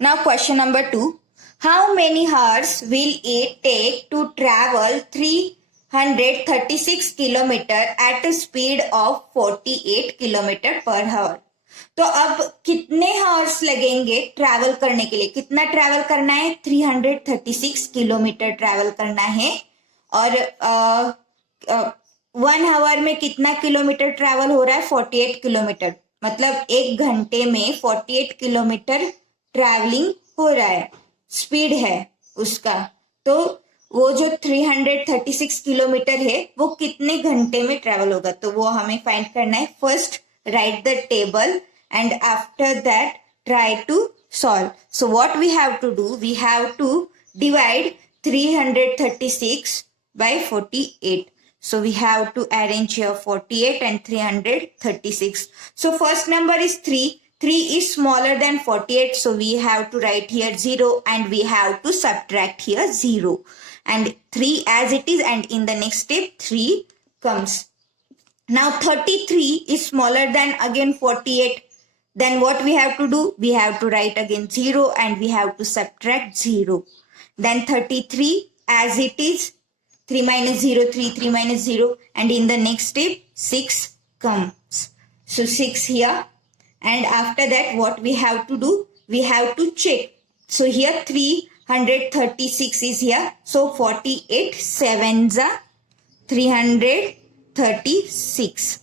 Now question number 2. How many hours will it take to travel 336 kilometer at a speed of 48 kilometer per hour? तो अब कितने horse लगेंगे travel करने के लिए? कितना ट्रैवल करना है? 336 किलोमीटर ट्रैवल करना है. और 1 आवर में कितना किलोमीटर ट्रैवल हो रहा है? 48 किलोमीटर. मतलब 1 घंटे में 48 किलोमीटर ट्रैवलिंग हो रहा है, स्पीड है उसका. तो वो जो 336 किलोमीटर है वो कितने घंटे में ट्रैवल होगा, तो वो हमें फाइंड करना है. First write the table and after that try to solve. So what we have to do, we have to divide 336 by 48. So we have to arrange here 48 and 336. So first number is 3. 3 is smaller than 48, so we have to write here 0 and we have to subtract here 0 and 3 as it is, and in the next step 3 comes. Now 33 is smaller than again 48. Then what we have to do? We have to write again 0 and we have to subtract 0. Then 33 as it is, 3 minus 0, 3, 3 minus 0, and in the next step 6 comes. So 6 here, and after that what we have to do? We have to check. So here 336 is here. So 48 sevens are 336.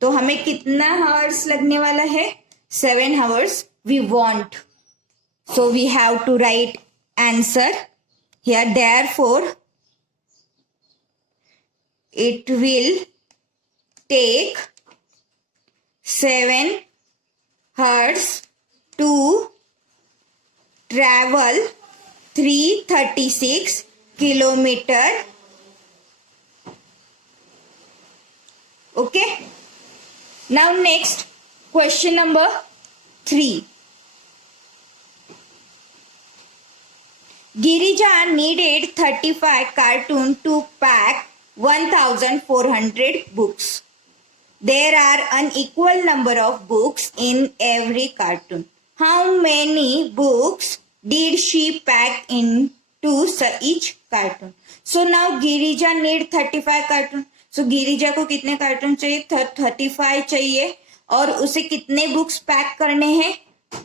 तो हमें कितना hours लगने वाला है? 7 hours we want. So we have to write answer here. Therefore it will take 7 hours to travel 336 kilometer. Okay. Now next, question number 3. Girija needed 35 cartoons to pack 1400 books. There are unequal number of books in every cartoon. How many books did she pack into each cartoon? So now Girija need 35 cartoon. सो गिरिजा को कितने cartoon चाहिए? 35 चाहिए. और उसे कितने books pack करने हैं?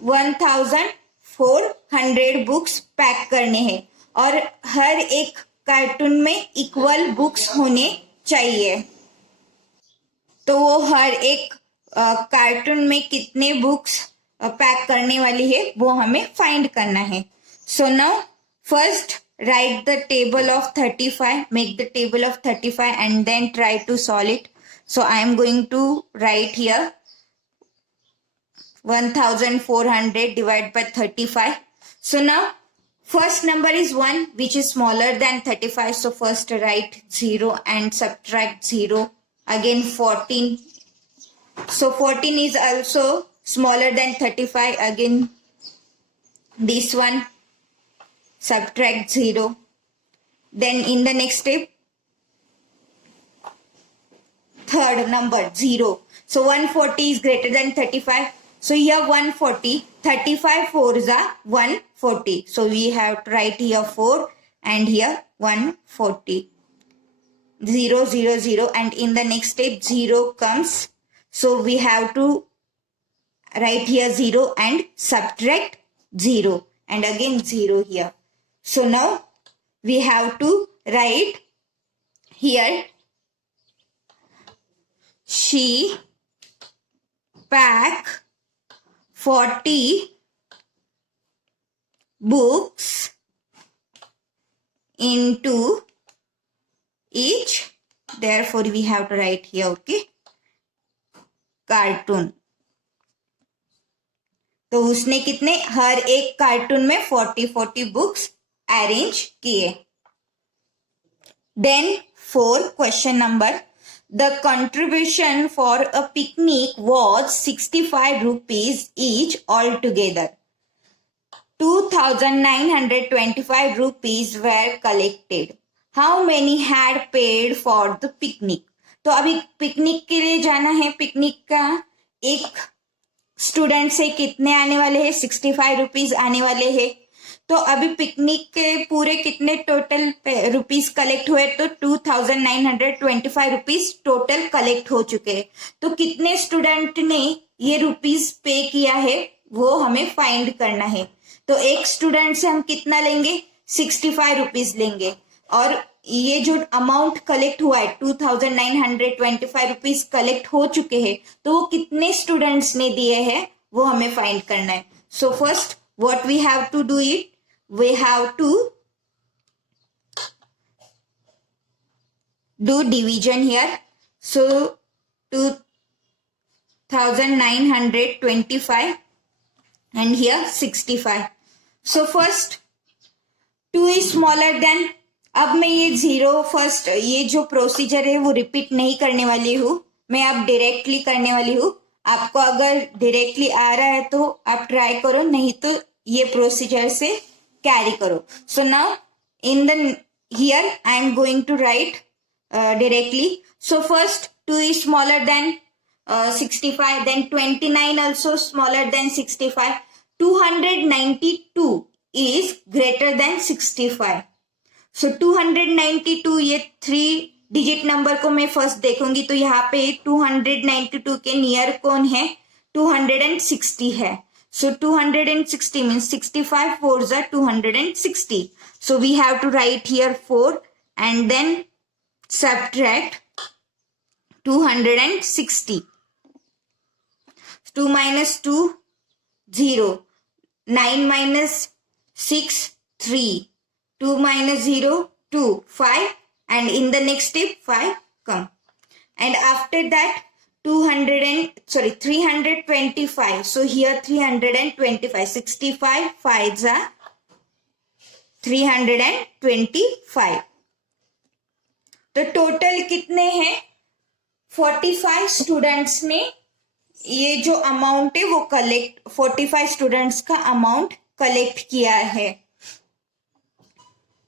1400 books pack करने हैं. और हर एक कार्टून में इक्वल बुक्स होने चाहिए. तो वो हर एक कार्टून में कितने बुक्स पैक करने वाली है वो हमें फाइंड करना है. So now first write the table of 35, make the table of 35 and then try to solve it. So I am going to write here 1400 divided by 35. So now first number is 1 which is smaller than 35. So first write 0 and subtract 0. Again 14. So 14 is also smaller than 35. Again this one. Subtract 0. Then in the next step, third number 0. So 140 is greater than 35. So here 140, 35 4s are 140. So we have to write here 4 and here 140. 0, 0, 0, and in the next step 0 comes. So we have to write here 0 and subtract 0 and again 0 here. So now we have to write here she pack 40 books into each. Therefore we have to write here, okay, carton. तो उसने कितने? हर एक carton में 40 books arrange किए. Then 4 question number. The contribution for a picnic was 65 rupees each all together. 2925 rupees were collected. How many had paid for the picnic? तो अभी picnic के लिए जाना है. पिकनिक का एक स्टूडेंट से कितने आने वाले हैं, 65 रुपीज आने वाले हैं। तो अभी पिकनिक के पूरे कितने टोटल रुपीज कलेक्ट हुए, तो 2925 रुपीज टोटल कलेक्ट हो चुके हैं। तो कितने स्टूडेंट ने ये रुपीज पे किया है वो हमें फाइंड करना है। तो एक स्टूडेंट से हम कितना लेंगे, 65 रुपीज लेंगे, और ये जो अमाउंट कलेक्ट हुआ है 2925 रुपीज कलेक्ट हो चुके हैं, तो वो कितने स्टूडेंट्स ने दिए हैं वो हमें फाइंड करना है। So first what we have to do it, we have to do division here. So 2925 and here 65. So first 2 is smaller than, अब मैं ये जीरो फर्स्ट ये जो प्रोसीजर है वो रिपीट नहीं करने वाली हूँ, मैं अब डायरेक्टली करने वाली हूँ। आपको अगर डायरेक्टली आ रहा है तो आप ट्राई करो, नहीं तो ये प्रोसीजर से carry karo. So now in the here I am going to write directly. So first 2 is smaller than 65, then 29 also smaller than 65. 292 is greater than 65. So 292 ये 3 डिजिट नंबर को मैं फर्स्ट देखूंगी, तो यहाँ पे 292 के नियर कौन है, 260 है। So 260 means 65 fours are 260. So we have to write here 4 and then subtract 260. 2 minus 2, 0. 9 minus 6, 3. 2 minus 0, 2. 5. And in the next step 5 come. And after that 325. So here 325. 65 5s are 325. तो total कितने हैं, 45 students ने ये जो amount है वो collect, 45 students का amount collect किया है।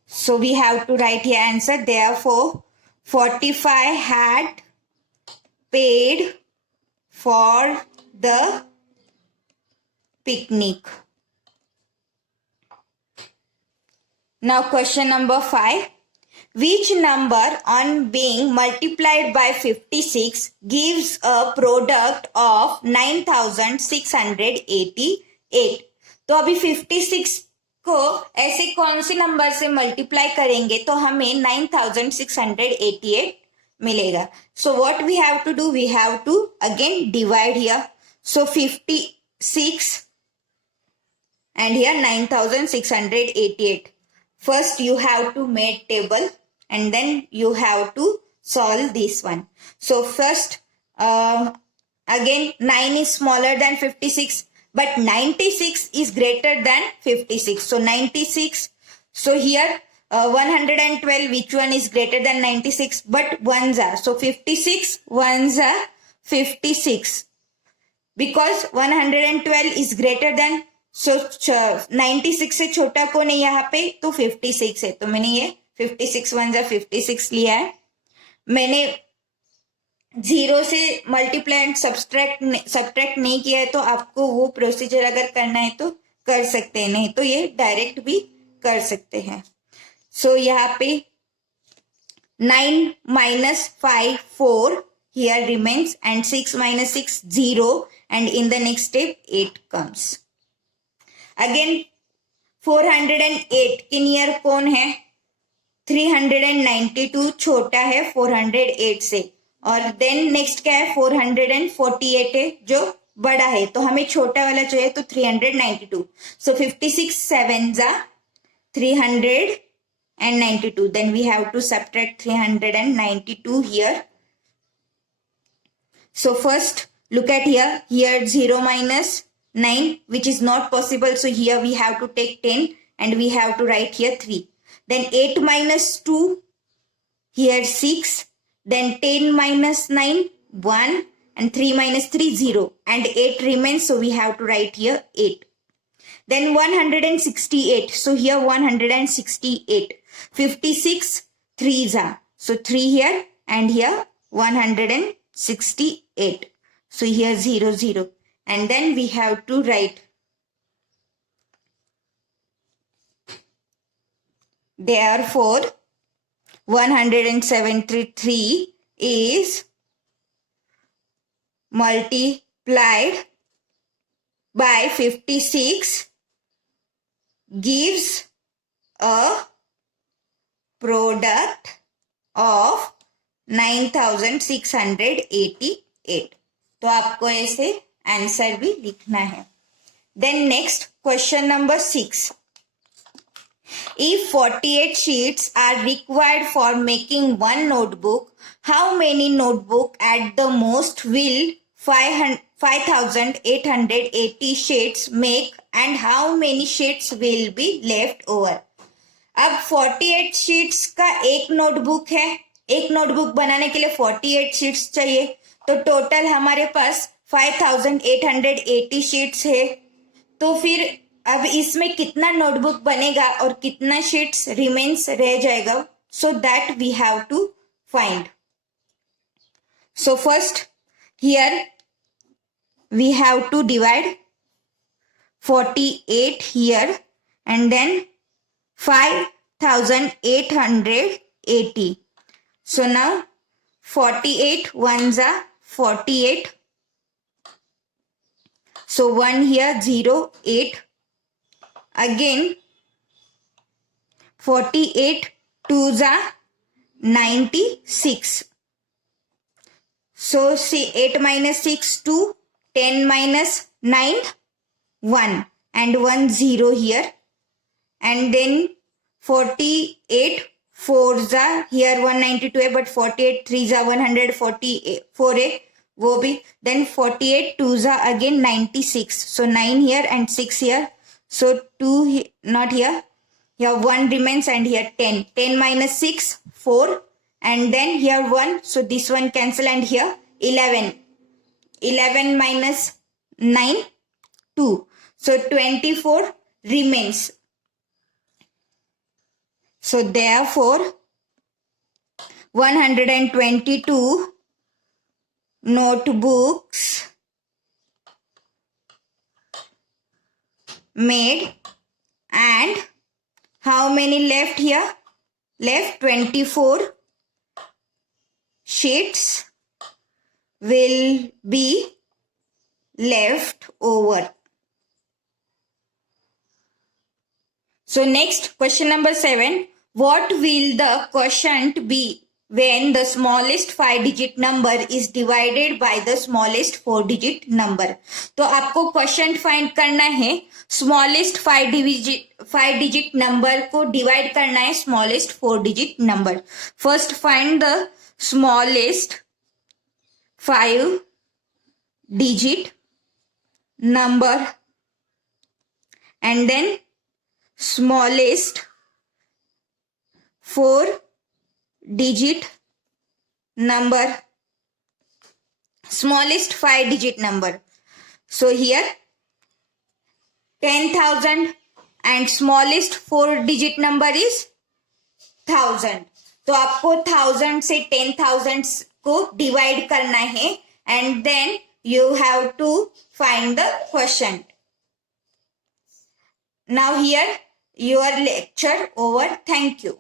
So we have to write here answer. Therefore 45 had paid for the picnic. Now question number 5. Which number on being multiplied by 56 gives a product of 9688? तो अभी 56 को ऐसे कौन से नंबर से मल्टीप्लाई करेंगे तो हमें 9688 मिलेगा। So what we have to do, we have to again divide here. So 56 and here 9688. First you have to make table and then you have to solve this one. So first again 9 is smaller than 56, but 96 is greater than 56. So 96, so here 112, which one is greater than 96, but ones are, so 56 ones are 56, because 112 is greater than, so 96 से छोटा कौन है यहाँ पे, तो 56 है, तो मैंने ये 56 ones are 56 लिया है। मैंने जीरो से मल्टीप्लाई एंड सब्ट्रैक्ट नहीं किया है, तो आपको वो प्रोसीजर अगर करना है तो कर सकते हैं, नहीं तो ये डायरेक्ट भी कर सकते हैं। सो यहाँ पे 9 minus 5 4 here remains, and 6 minus 6 0, and in the next step 8 comes. Again 408 के नियर कौन है, 392 छोटा है 408 से, और देन नेक्स्ट क्या है 448 है जो बड़ा है, तो हमें छोटा वाला चाहिए तो 392. सो 56 sevens are 392. Then we have to subtract 392 here. So first look at here 0 minus 9, which is not possible, so here we have to take 10 and we have to write here 3. Then 8 minus 2, here 6, then 10 minus 9 1, and 3 minus 3 0, and 8 remains, so we have to write here 8. Then 168, so here 168, 56 3s are, so 3 here and here 168, so here 0 0, and then we have to write. Therefore, 173 is multiplied by 56 gives a product of 9688. तो आपको ऐसे answer भी लिखना है. Then next question number 6. If 48 sheets are required for making one notebook, how many notebook at the most will 5880 sheets make and how many sheets will be left over? अब 48 sheets का एक notebook है. एक notebook बनाने के लिए 48 sheets चाहिए. तो टोटल हमारे पास 5880 शीट्स है. तो फिर अब इसमें कितना नोटबुक बनेगा और कितना शीट्स रिमेन्स रह जाएगा, so that we have to find. So first here we have to divide 48 here and then 5880. So now 48 ones are 48. So 1 here, 0, 8. Again 48 twos are 96. So see 8 minus 6, 2, 10 minus 9, 1 and 1 0 here. And then 48 4s are here 192 है, but 48 3s are 144 है वो भी. Then 48 2s are again 96. So 9 here and 6 here. So 2 not here. Here 1 remains and here 10. 10 minus 6 4 and then here 1. So this one cancel and here 11. 11 minus 9 2. So 24 remains. So therefore 122 notebooks made and how many left here? Left 24 sheets will be left over. So next question number 7. What will the quotient be when the smallest 5-digit number is divided by the smallest 4-digit number? तो आपको quotient find करना है. Smallest 5-digit number को divide करना है smallest 4-digit number. First find the smallest 5-digit number and then smallest 4-digit number, smallest 5-digit number. So here 10,000 and smallest 4-digit number is 1000. तो आपको 1000 से 10,000 को divide करना है and then you have to find the quotient. Now here your lecture over. Thank you.